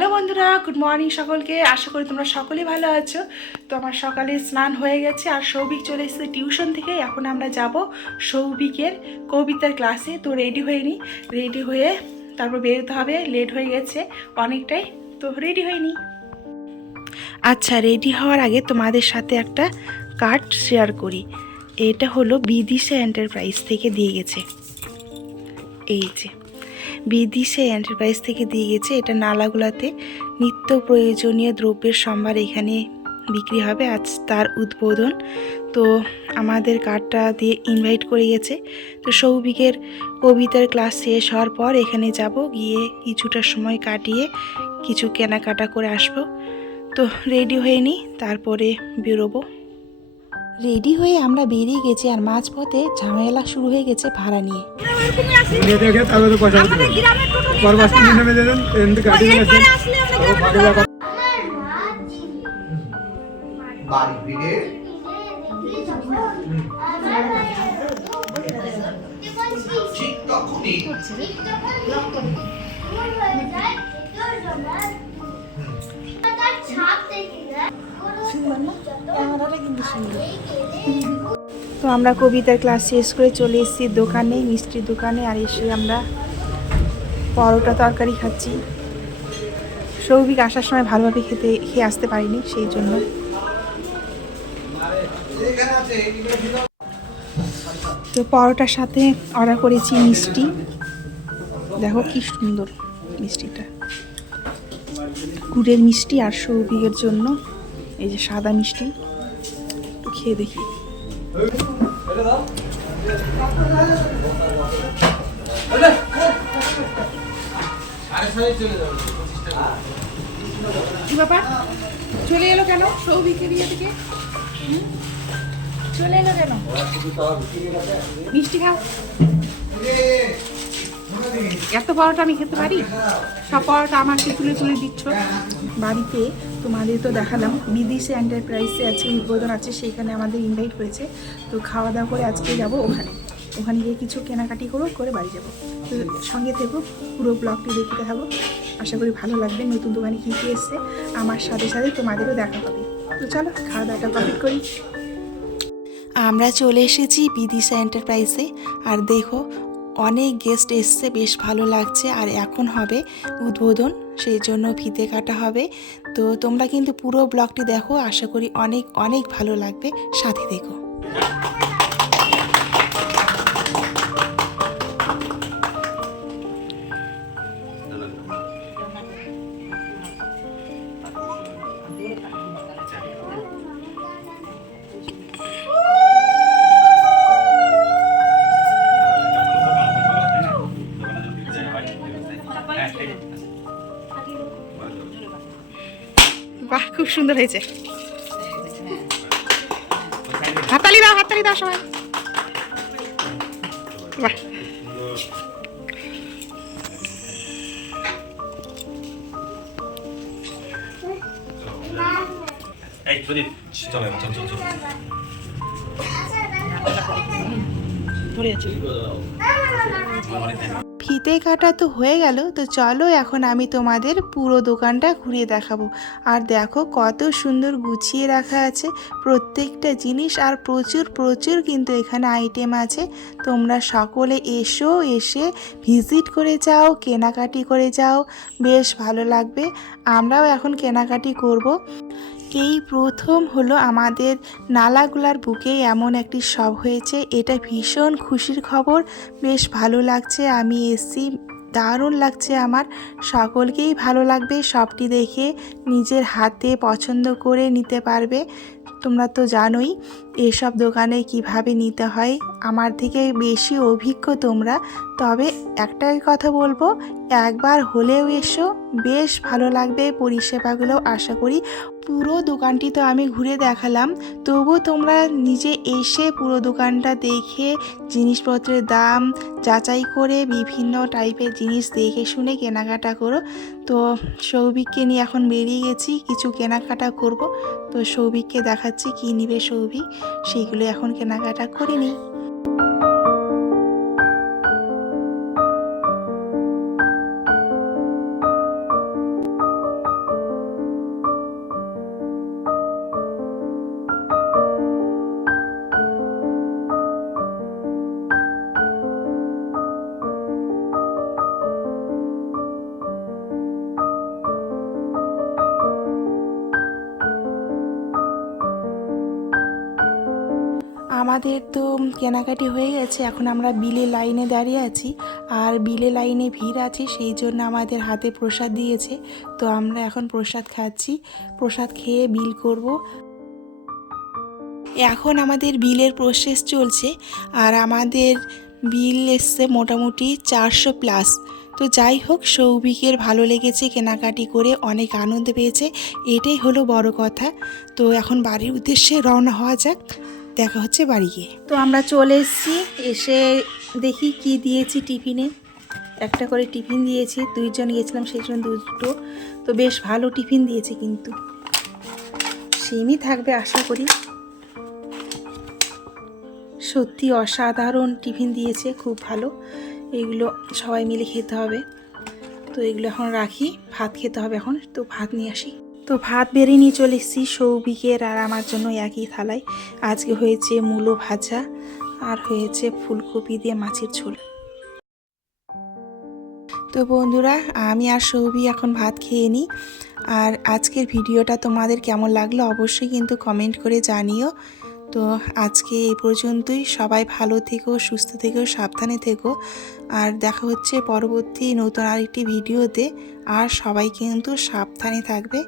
Hello বন্ধুরা, good morning সকলকে। আশা করি তোমরা সকলেই ভালো আছো। তো আমার সকালে স্নান হয়ে গেছে আর সৌভিক চলে এসেছে টিউশন থেকে। এখন আমরা যাব সৌভিকের কবিতার ক্লাসে। তো রেডি হয়ে নিই, রেডি হয়ে তারপর বেরোতে হবে। লেট হয়ে গেছে অনেকটাই, তো রেডি হয়ে নিই। আচ্ছা, রেডি হওয়ার আগে তোমাদের সাথে একটা কার্ড শেয়ার করি। এটা হলো বিদিশা এন্টারপ্রাইজ থেকে দিয়ে গেছে। এই যে বিদিশা এন্টারপ্রাইজ থেকে দিয়ে গেছে। এটা নালাগোলাতে নিত্য প্রয়োজনীয় দ্রব্যের সম্ভার এখানে বিক্রি হবে। আজ তার উদ্বোধন। তো আমাদের কার্ডটা দিয়ে ইনভাইট করে গেছে। তো সৌভিকের কবিতার ক্লাস শেষ হওয়ার পর এখানে যাব, গিয়ে কিছুটা সময় কাটিয়ে কিছু কেনাকাটা করে আসব। তো রেডি হয়ে নিই, তারপরে বেরোবো। রেডি হয়ে আমরা বেরিয়ে গেছি আর মাঝপথে ঝামেলা শুরু হয়ে গেছে ভাড়া নিয়ে। তো আমরা কবিতার ক্লাস শেষ করে চলে এসেছি দোকানে, মিষ্টির দোকানে। আর এসে আমরা পরোটা তরকারি খাচ্ছি। সৌভিক আসার সময় ভালোভাবে খেয়ে আসতে পারিনি, সেই জন্য। তো পরোটার সাথে অর্ডার করেছি মিষ্টি। দেখো কি সুন্দর মিষ্টিটা, গুড়ের মিষ্টি। আর সৌভিকের জন্য এই যে সাদা মিষ্টি, একটু খেয়ে দেখি। কি ব্যাপার, চলে এলো কেন সৌভিকের ইয়ে থেকে? চলে এলো কেন? মিষ্টি খাও। এত পরোটা আমি খেতে পারি? সব পরোটা আমাকে তুলে তুলে দিচ্ছ বাড়িতে। তোমাদের তো দেখালাম বিদিশা এন্টারপ্রাইজে আজকে উদ্বোধন আছে, সেইখানে আমাদের ইনভাইট হয়েছে। তো খাওয়া দাওয়া করে আজকে যাব ওখানে গিয়ে কিছু কেনাকাটি করে বাড়ি যাব। তো সঙ্গে থেকো, পুরো ব্লগটি দেখতে থাকো। আশা করি ভালো লাগবে। নতুন দোকানে কী কী এসছে আমার সাথে সাথে তোমাদেরও দেখা হবে। তো চলো খাওয়া দাওয়াটা কমপ্লিট করি। আমরা চলে এসেছি বিদিশা এন্টারপ্রাইজে। আর দেখো অনেক গেস্ট এসছে, বেশ ভালো লাগছে। আর এখন হবে উদ্বোধন, সেই জন্য ফিতে কাটা হবে। তো তোমরা কিন্তু পুরো ব্লগটি দেখো, আশা করি অনেক অনেক ভালো লাগবে। সাথে দেখো। বাহ, খুব সুন্দর হয়েছে। হাততালি দাও, হাততালি দাও সবাই। বাহ, ফিতে কাটা তো হয়ে গেল। তো চলো এখন আমি তোমাদের পুরো দোকানটা ঘুরিয়ে দেখাবো। আর দেখো কত সুন্দর গুছিয়ে রাখা আছে প্রত্যেকটা জিনিস। আর প্রচুর প্রচুর কিন্তু এখানে আইটেম আছে। তোমরা সকলে এসে ভিজিট করে যাও, কেনাকাটি করে যাও, বেশ ভালো লাগবে। আমরাও এখন কেনাকাটি করব। এই প্রথম হলো আমাদের নালাগোলার বুকে এমন একটি শপ হয়েছে। এটা ভীষণ খুশির খবর, বেশ ভালো লাগছে। আমি এসছি, দারুণ লাগছে আমার। সকলকেই ভালো লাগবে শপটি দেখে, নিজের হাতে পছন্দ করে নিতে পারবে। তোমরা তো জানোই এসব দোকানে কিভাবে নিতে হয়, আমার থেকে বেশি অভিজ্ঞ তোমরা। তবে একটাই কথা বলবো, একবার হলেও এসো, বেশ ভালো লাগবে। পরিষেবাগুলো আশা করি। পুরো দোকানটি তো আমি ঘুরে দেখালাম, তবু তোমরা নিজে এসে পুরো দোকানটা দেখে জিনিসপত্রের দাম যাচাই করে বিভিন্ন টাইপের জিনিস দেখে শুনে কেনাকাটা করো। তো সৌভিককে নিয়ে এখন বেরিয়ে গেছি, কিছু কেনাকাটা করব। তো সৌভিককে দেখাচ্ছি কী নিবে সৌভিক, সেইগুলো এখন কেনাকাটা করে নিই। আমাদের তো কেনাকাটি হয়ে গেছে, এখন আমরা বিলে লাইনে দাঁড়িয়ে আছি। আর বিলে লাইনে ভিড় আছে, সেই জন্য আমাদের হাতে প্রসাদ দিয়েছে। তো আমরা এখন প্রসাদ খাচ্ছি, প্রসাদ খেয়ে বিল করব। এখন আমাদের বিলের প্রসেস চলছে, আর আমাদের বিল এসছে মোটামুটি 400+। তো যাই হোক, সৌভিকের ভালো লেগেছে, কেনাকাটি করে অনেক আনন্দ পেয়েছে, এটাই হলো বড় কথা। তো এখন বাড়ির উদ্দেশ্যে রওনা হওয়া যাক, দেখা হচ্ছে বাড়ি গিয়ে। তো আমরা চলে এসেছি, এসে দেখি কি দিয়েছি টিফিনে। একটা করে টিফিন দিয়েছি, 2 জন গিয়েছিলাম সেই জন্য 2টো। তো বেশ ভালো টিফিন দিয়েছে, কিন্তু সেমই থাকবে আশা করি। সত্যি অসাধারণ টিফিন দিয়েছে, খুব ভালো। এগুলো সবাই মিলে খেতে হবে। তো এগুলো এখন রাখি, ভাত খেতে হবে এখন। তো ভাত নিয়ে আসি। তো ভাত বেড়ে নিয়ে চলে এসেছি সৌভিকের আর আমার জন্য একই থালায়। আজকে হয়েছে মূলো ভাজা আর হয়েছে ফুলকপি দিয়ে মাছের ঝোল। তো বন্ধুরা, আমি আর সৌভি এখন ভাত খেয়ে নিই। আর আজকের ভিডিওটা তোমাদের কেমন লাগলো অবশ্যই কিন্তু কমেন্ট করে জানিও। তো আজকে এই পর্যন্তই। সবাই ভালো থেকো, সুস্থ থেকো, সাবধানে থেকো। আর দেখা হচ্ছে পরবর্তী নতুন আরেকটি ভিডিওতে। আর সবাই কিন্তু সাবধানে থাকবে।